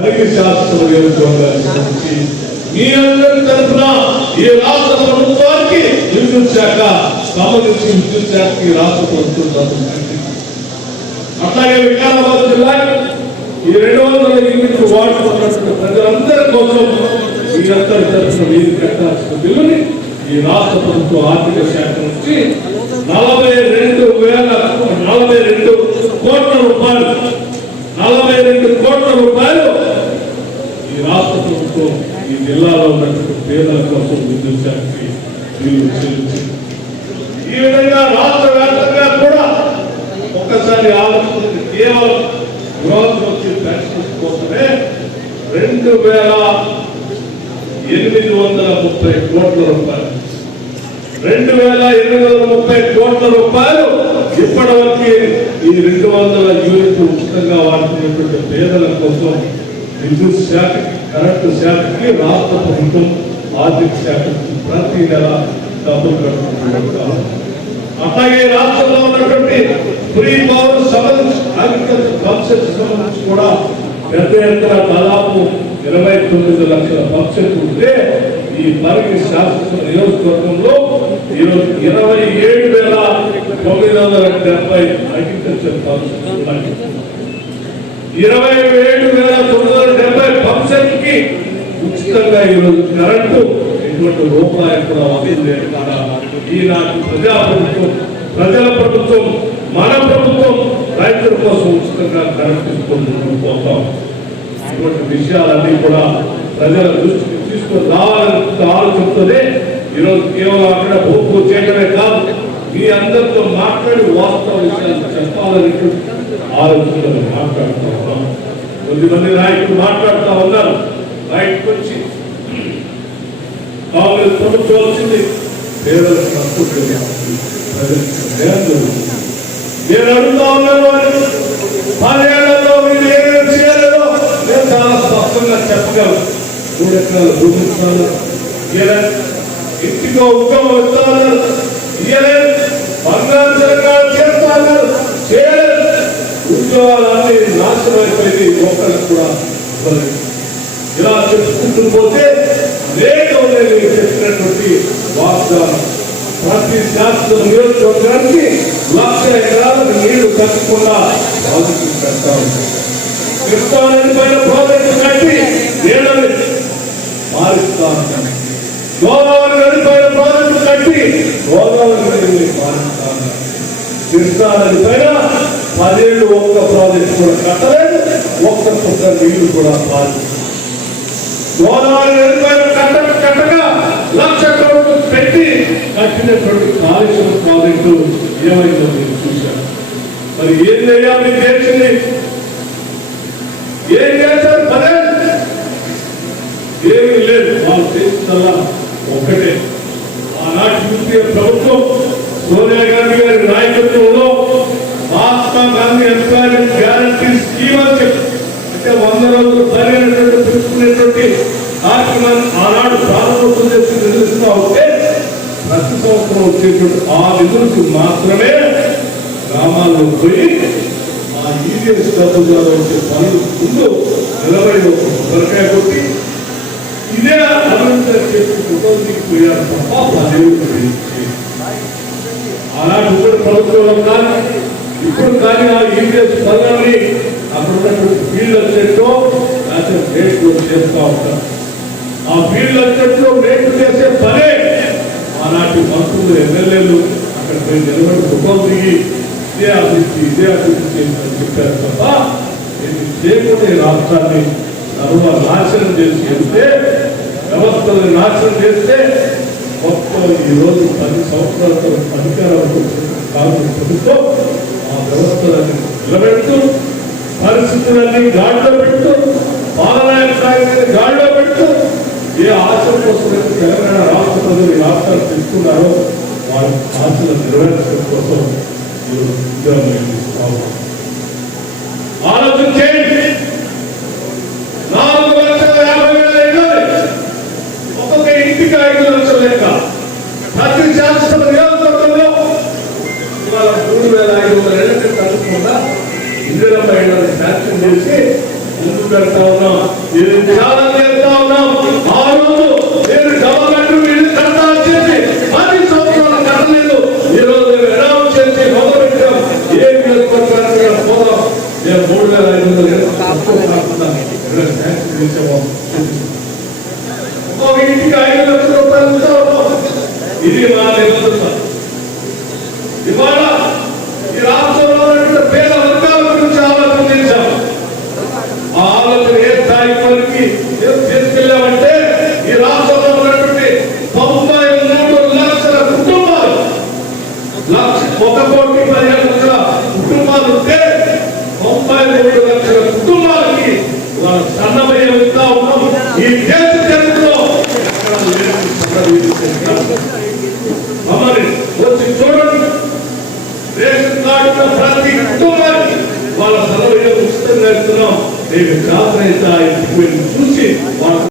అరవి శాస్త్ర నియోజకవర్గానికి మీ అందరి తరఫున ఈ రాష్ట్ర ప్రభుత్వానికి విద్యుత్ శాఖ సంబంధించి విద్యుత్ శాఖకి రాష్ట్ర ప్రభుత్వం అట్లాగే వికారాబాద్ జిల్లా ఈ రెండు వందల యూనిట్లు వాడుతున్నటువంటి ప్రజలందరి కోసం మీ అందరి తరఫున మీరు కట్టాల్సిన బిల్లుని ఈ రాష్ట్ర ప్రభుత్వ ఆర్థిక శాఖ నుంచి నలభై రెండు వేల నలభై రెండు కోట్ల రూపాయలు నలభై రెండు కోట్ల రూపాయలు ఈ జిల్లాలో ఉన్నటువంటి పేదల కోసం విద్యుత్ శాఖకి వీళ్ళు చెల్లించింది ఈ విధంగా రాష్ట్ర వ్యాప్తంగా కూడా ఒక్కసారి ఆలోచించింది కేవలం గృహజ్యోతి పెన్షన్ కోసమే రెండు వేల ఎనిమిది వందల ముప్పై కోట్ల రూపాయలు. రెండు వేల ఎనిమిది వందల ముప్పై కోట్ల రూపాయలు ఇప్పటి వరకు ఈ రెండు వందల యూనిట్లు ఉచితంగా వాడుతున్నటువంటి పేదల కోసం విద్యుత్ శాఖకి కరెంటు శాఖకి రాష్ట్ర ప్రభుత్వం ఆర్థిక శాఖకి ప్రతి నెల డబ్బులు కట్టుకుంటున్నారు అట్లాగే రాష్ట్రంలో ఉన్నటువంటి ఫ్రీ పవర్ సంబంధించి అగ్రికల్చర్ పంప్సెట్ సంబంధించి కూడా పెద్ద ఎత్తున దాదాపు ఇరవై తొమ్మిది లక్షల పంప్సెట్ ఉంటే ఈ పరిగి శాస్త్ర నియోజకవర్గంలో ఈరోజు ఇరవై ఏడు వేల తొమ్మిది వందల డెబ్బై అగ్రికల్చర్ పంప్సెట్ ఇరవై ఏడు వేల తొమ్మిది వందల డెబ్బై ఉచితంగా ఈరోజు కరెంటు ఎటువంటి రూపాయి కూడా వస్తుంది కూడా ఈనాటి ప్రజా ప్రభుత్వం ప్రజల ప్రభుత్వం మన ప్రభుత్వం రైతుల కోసం ఉచితంగా కరెంట్ తీసుకుంటున్నాం పోతాం ఇటువంటి విషయాలన్నీ కూడా ప్రజల దృష్టికి తీసుకొని రావాలని ఆలోచనతోనే ఈరోజు కేవలం అక్కడ భూపు చేయడమే కాదు మీ అందరితో మాట్లాడి వాస్తవ విషయాలు చెప్పాలని ఆలోచనలు మాట్లాడుతూ ఉన్నాం. కొద్దిమంది నాయకులు మాట్లాడుతూ ఉన్నారు. బయటకు వచ్చి కాంగ్రెస్ ప్రభుత్వం వచ్చింది పేదలకు హక్కు ప్రజలకు నేను అడుగుతా ఉన్నాను పదేళ్ళలో మీరు ఏమేమి చేయలేదో నేను చాలా స్పష్టంగా చెప్పగలను. మూడు ఎకరాలు భూమి ఇస్తాను. ఇంటికో ఉద్యోగం ఇస్తాను. ఇయ్యలేదు బంగారు తెలంగాణ చేస్తాను. చేయలేదు ఉద్యోగాలన్నీ నాశనం అయిపోయింది ఒక్కరికి కూడా ఇలా చెప్పుకుంటూ పోతే నేను నేను చెప్పినటువంటి వాగ్దానం. ప్రతి శాస్త్ర నియోజకవర్గానికి లక్ష ఎకరాలకు నీళ్ళు కట్టకుండా ప్రాజెక్టు పెడతాం కృష్ణానది పైన ప్రాజెక్టు కట్టి నీళ్ళని మారుస్తాను. గోదావరి నది పైన ప్రాజెక్టు కట్టి గోదావరి నదిని మారుస్తాను. కృష్ణానది పైన పదేళ్ళు ఒక్క ప్రాజెక్టు కూడా కట్టలేదు ఒక్క ఒక్క నీళ్ళు కూడా ప్రాజెక్టు గోదావరి నది కట్ట కట్టగా లక్ష కోట్లు పెట్టి కట్టినటువంటి కాళేశ్వరం ప్రాజెక్టు ఏమైందో మరి ఏం చేయాలి? మీరు చేసింది? ఏం చేశారు? పదే! ఏమీ లేదు. వాళ్ళు చేసిందల్లా ఒకటే ఆనాటి యూపీఏ ప్రభుత్వం సోనియా గాంధీ గారి నాయకత్వంలో Mahatma Gandhi employment guarantee scheme అని చెప్పి అంటే వంద రోజులు కార్యక్రమాన్ని ఆనాడు ప్రారంభోత్సవం చేసి నిర్వహిస్తూ ఉంటే ప్రతి సంవత్సరం వచ్చేటువంటి ఆ నిధులకి మాత్రమే గ్రామాల్లో పోయి ఆ ఈవీఎస్ డబ్బు ద్వారా వచ్చే పనులు ముందు నిలబడి ఒక కొబ్బరికాయ కొట్టి ఇదే అభివృద్ధి చేసి చెప్పి ఫోటోకి పోయారు తప్ప పదేళ్ళు ఆనాడు ఇప్పుడు ప్రభుత్వం కానీ ఇప్పుడు కానీ ఆ ఈవీఎస్ పనులని అక్కడ ఉన్నటువంటి ఫీల్డ్ అసెట్లో లేకపోతే రేట్లు చేస్తూ ఉంటారు. ఆ ఫీల్డ్ అసెట్లో రేట్లు చేసే పనే ఆనాటి మంత్రులు ఎమ్మెల్యేలు అక్కడ పోయి నిలబడి ఫోటో దిగి ఇదే అభివృద్ధి ఇదే అభివృద్ధి చేయాలని చెప్పారు తప్ప ఇది చేయకుండా రాష్ట్రాన్ని సర్వ నాశనం చేసి వెళ్తే వ్యవస్థలను నాశనం చేస్తే మొత్తం ఈ రోజు పది సంవత్సరాలతో అధికారంలో కాంగ్రెస్ ప్రభుత్వం ఆ వ్యవస్థలన్నీ నిలబెడుతూ పరిస్థితులన్నీ గాడిలో పెడుతూ పాలనా వాగ్దానాలు తీసుకున్నారో వారి ఆశలు నెరవేర్చడం కోసం ఆలోచించండి నాలుగు లక్షల యాభై వేల ఒక్కొక్క ఇంటికి ఐదు లక్షల లెక్క. ప్రతి శాసన నియోజకవర్గంలో ఇవాళ మూడు వేల ఐదు వందల ఏళ్ళకి చేసి ముందు పెడతా ఉన్నాం. చాలా చేస్తా ఉన్నాం. ఆ రోజు ఇంటికి ఐదు లక్షల రూపాయలు ఇది నా నిబంధన ఇవాళ మమ్మల్ని వచ్చి చూడండి. రేషన్ కార్డు ప్రతి కుటుంబానికి వాళ్ళ సెలవు ఉచితంగా ఇస్తున్నాం రేపు రాత్రి అయితే చూసి వాళ్ళ